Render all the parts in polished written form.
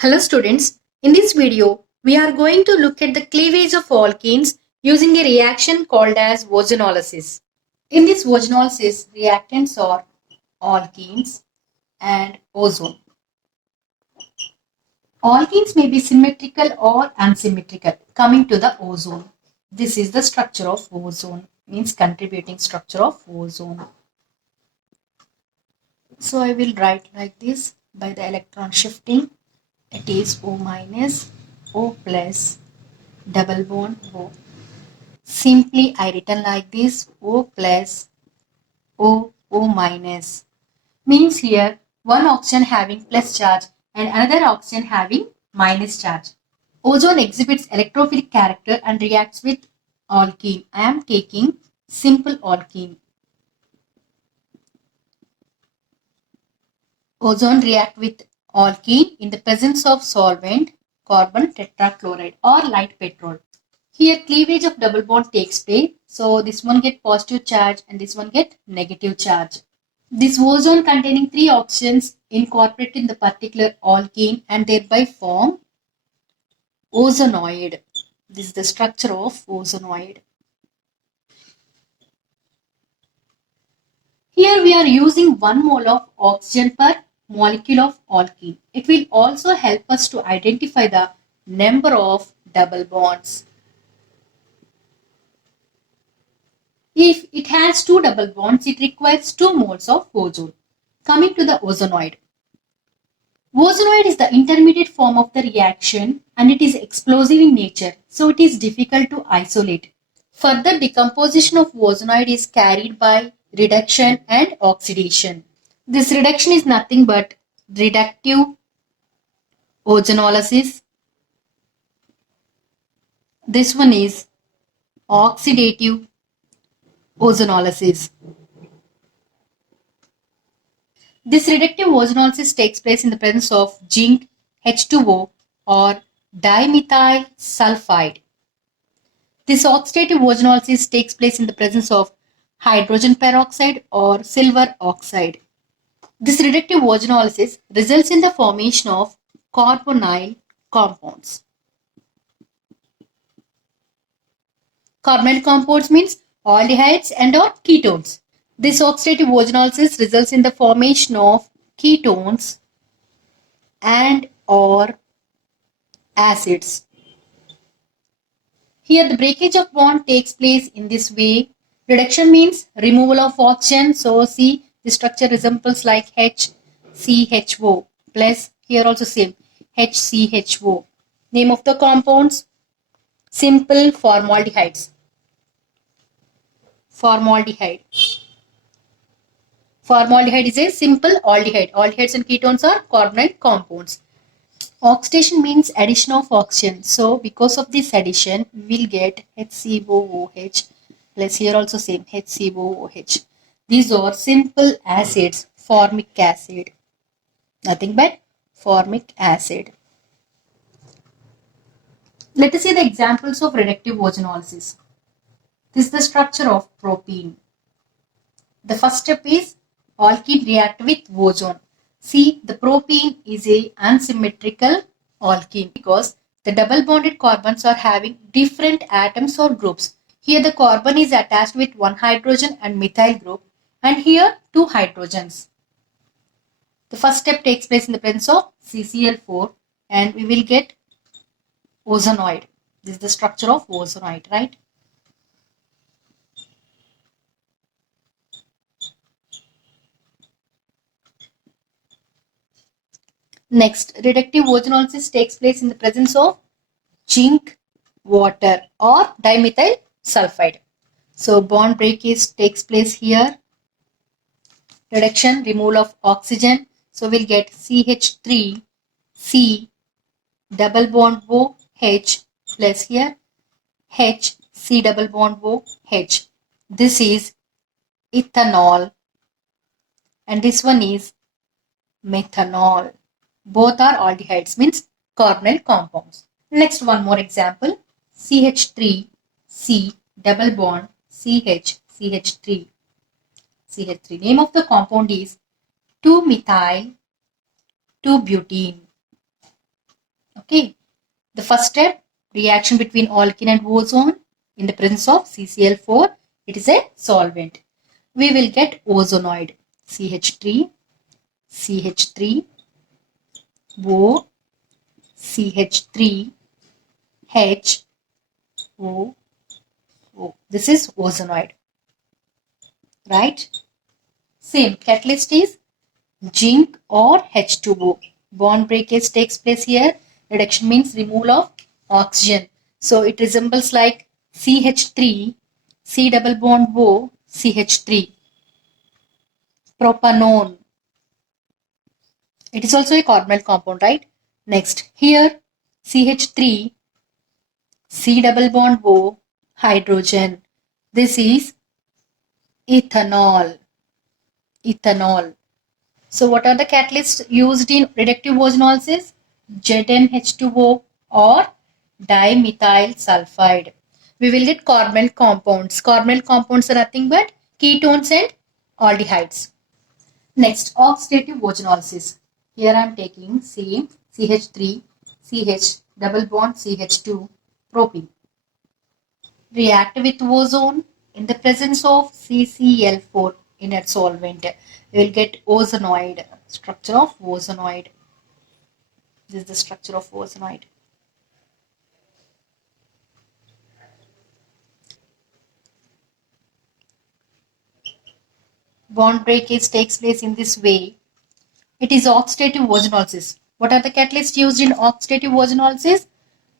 Hello students, in this video we are going to look at the cleavage of alkenes using a reaction called as ozonolysis. In this ozonolysis, reactants are alkenes and ozone. Alkenes may be symmetrical or unsymmetrical. Coming to the ozone, this is the structure of ozone, means contributing structure of ozone. So I will write like this by the electron shifting. It is O minus, O plus, double bond O. Simply I written like this O plus O minus. Means here one oxygen having plus charge and another oxygen having minus charge. Ozone exhibits electrophilic character and reacts with alkene. I am taking simple alkene. Ozone react with alkene in the presence of solvent carbon tetrachloride or light petrol. Here cleavage of double bond takes place. So this one get positive charge and this one get negative charge. This ozone containing three oxygens incorporate in the particular alkene and thereby form ozonoid. This is the structure of ozonoid. Here we are using 1 mole of oxygen per molecule of alkene. It will also help us to identify the number of double bonds. If it has two double bonds, it requires 2 moles of ozone. Coming to the ozonoid. Ozonoid is the intermediate form of the reaction and it is explosive in nature, so it is difficult to isolate. Further decomposition of ozonoid is carried by reduction and oxidation. This reduction is nothing but reductive ozonolysis. This one is oxidative ozonolysis. This reductive ozonolysis takes place in the presence of zinc, H2O or dimethyl sulfide. This oxidative ozonolysis takes place in the presence of hydrogen peroxide or silver oxide. This reductive ozonolysis results in the formation of carbonyl compounds. Carbonyl compounds means aldehydes and or ketones. This oxidative ozonolysis results in the formation of ketones and or acids. Here the breakage of bond takes place in this way. Reduction means removal of oxygen. So see the structure resembles like HCHO plus here also same HCHO. Name of the compounds simple formaldehydes. Formaldehyde. Formaldehyde is a simple aldehyde. Aldehydes and ketones are carbonyl compounds. Oxidation means addition of oxygen. So because of this addition, we will get HCOOH plus here also same HCOOH. These are simple acids, formic acid. Nothing but formic acid. Let us see the examples of reductive ozonolysis. This is the structure of propene. The first step is alkene react with ozone. See, the propene is a unsymmetrical alkene because the double bonded carbons are having different atoms or groups. Here the carbon is attached with one hydrogen and methyl group and here two hydrogens. The first step takes place in the presence of CCl4 and we will get ozonoid. This is the structure of ozonoid, right? Next, reductive ozonolysis takes place in the presence of zinc, water or dimethyl sulfide. So bond breakage takes place here. Reduction, removal of oxygen. So we'll get CH3C double bond O H plus here H C double bond O H. This is ethanol and this one is methanol. Both are aldehydes means carbonyl compounds. Next one more example. CH3C double bond CH3. Name of the compound is 2-methyl 2-butene. Okay. The first step, reaction between alkene and ozone in the presence of CCl4. It is a solvent. We will get ozonoid. CH3, CH3, O, CH3, H, O, O. This is ozonoid. Right? Same catalyst is zinc or H2O. Bond breakage takes place here. Reduction means removal of oxygen. So it resembles like CH3, C double bond O, CH3. Propanone. It is also a carbonyl compound, right? Next, here CH3, C double bond O, hydrogen. This is ethanol. Ethanol. So what are the catalysts used in reductive ozenolysis? ZnH2O or dimethyl sulfide. We will get carbonyl compounds. Carbonyl compounds are nothing but ketones and aldehydes. Next, oxidative ozenolysis. Here I am taking CH3, CH double bond CH2, propene. React with ozone in the presence of CCl4 inert solvent. We will get ozonoid, structure of ozonoid. This is the structure of ozonoid. Bond breakage takes place in this way. It is oxidative ozenolysis. What are the catalysts used in oxidative ozenolysis?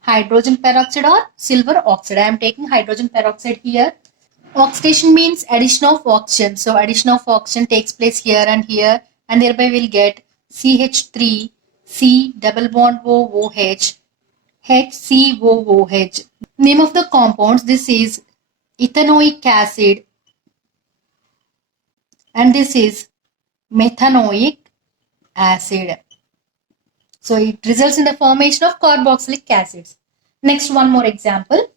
Hydrogen peroxide or silver oxide. I am taking hydrogen peroxide here. Oxidation means addition of oxygen. So addition of oxygen takes place here, and thereby we'll get CH3, C double bond OOH, HCOOH. Name of the compounds, this is ethanoic acid and this is methanoic acid. So it results in the formation of carboxylic acids. Next, one more example.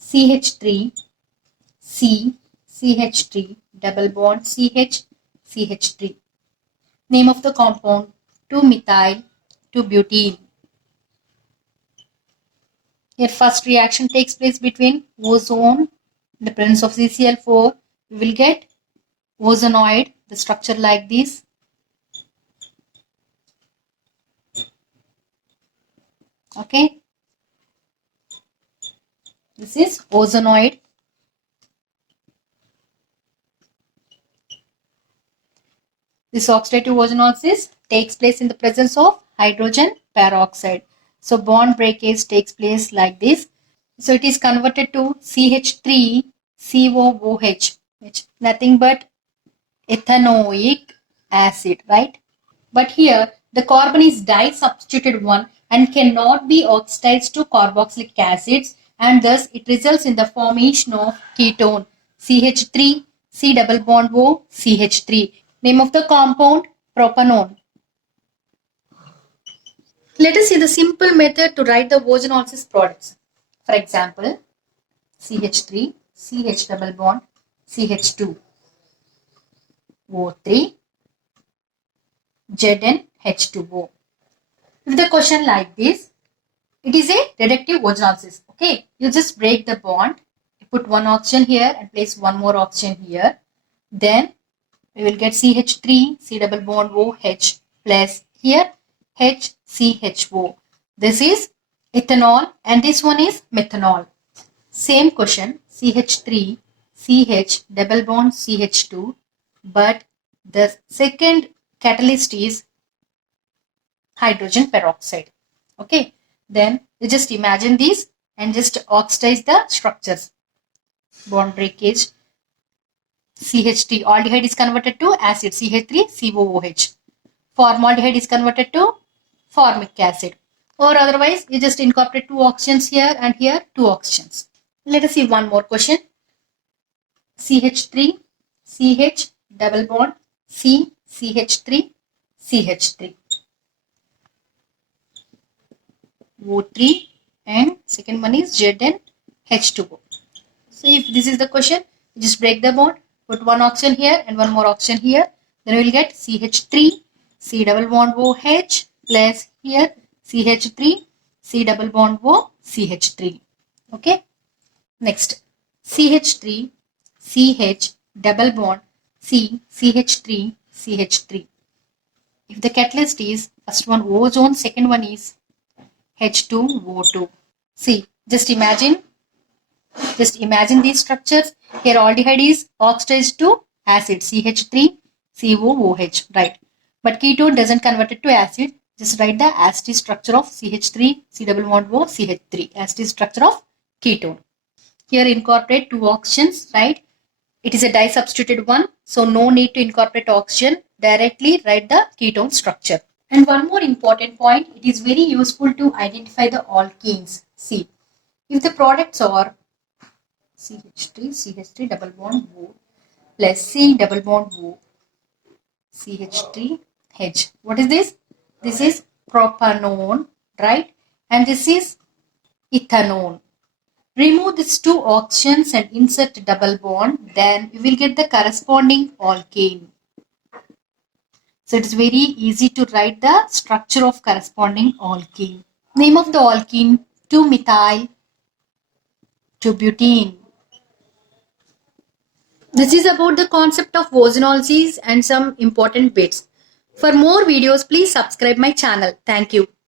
CH3, C, CH3, double bond CH, CH3. Name of the compound 2-methyl 2-butyl. Here first reaction takes place between ozone in the presence of CCl4. We will get ozonoid, the structure like this. Okay. This is ozonoid. This oxidative ozenolysis takes place in the presence of hydrogen peroxide. So bond breakage takes place like this. So it is converted to CH3COOH, which nothing but ethanoic acid, right? But here the carbon is di-substituted one and cannot be oxidized to carboxylic acids, and thus it results in the formation of ketone CH3, C double bond O, CH3. Name of the compound propanone. Let us see the simple method to write the ozenolysis products. For example, CH3, CH double bond, CH2, O3, ZnH2O. If the question like this, it is a reductive ozenolysis. Okay, you just break the bond, you put one oxygen here and place one more oxygen here. Then we will get CH3, C double bond OH plus here HCHO. This is ethanol and this one is methanol. Same question, CH3, CH double bond CH2, but the second catalyst is hydrogen peroxide. Okay, then you just imagine these and just oxidize the structures. Bond breakage. CH3 aldehyde is converted to acid CH3COOH. Formaldehyde is converted to formic acid. Or otherwise, you just incorporate two oxygens here and here two oxygens. Let us see one more question. CH3, CH double bond C, CH3, CH3. O3 and second one is ZnH2O. So if this is the question, you just break the bond, put one oxygen here and one more oxygen here. Then we will get CH3, C double bond OH plus here CH3, C double bond O, CH3. Okay. Next, CH3, CH double bond C, CH3, CH3. If the catalyst is first one ozone, second one is H2O2. See, just imagine these structures. Here aldehyde is oxidized to acid CH3 COOH, right? But ketone doesn't convert it to acid. Just write the acid structure of CH3 C double bond O CH3, acid structure of ketone. Here incorporate two oxygens, right? It is a disubstituted one, so no need to incorporate oxygen. Directly write the ketone structure. And one more important point, it is very useful to identify the alkenes. See, if the products are CH3 double bond O plus C double bond O CH3H. What is this? This is propanone, right? And this is ethanone. Remove these two oxygens and insert double bond, then you will get the corresponding alkane. So it is very easy to write the structure of corresponding alkene. Name of the alkene 2-methyl 2-butene. This is about the concept of ozonolysis and some important bits. For more videos, please subscribe my channel. Thank you.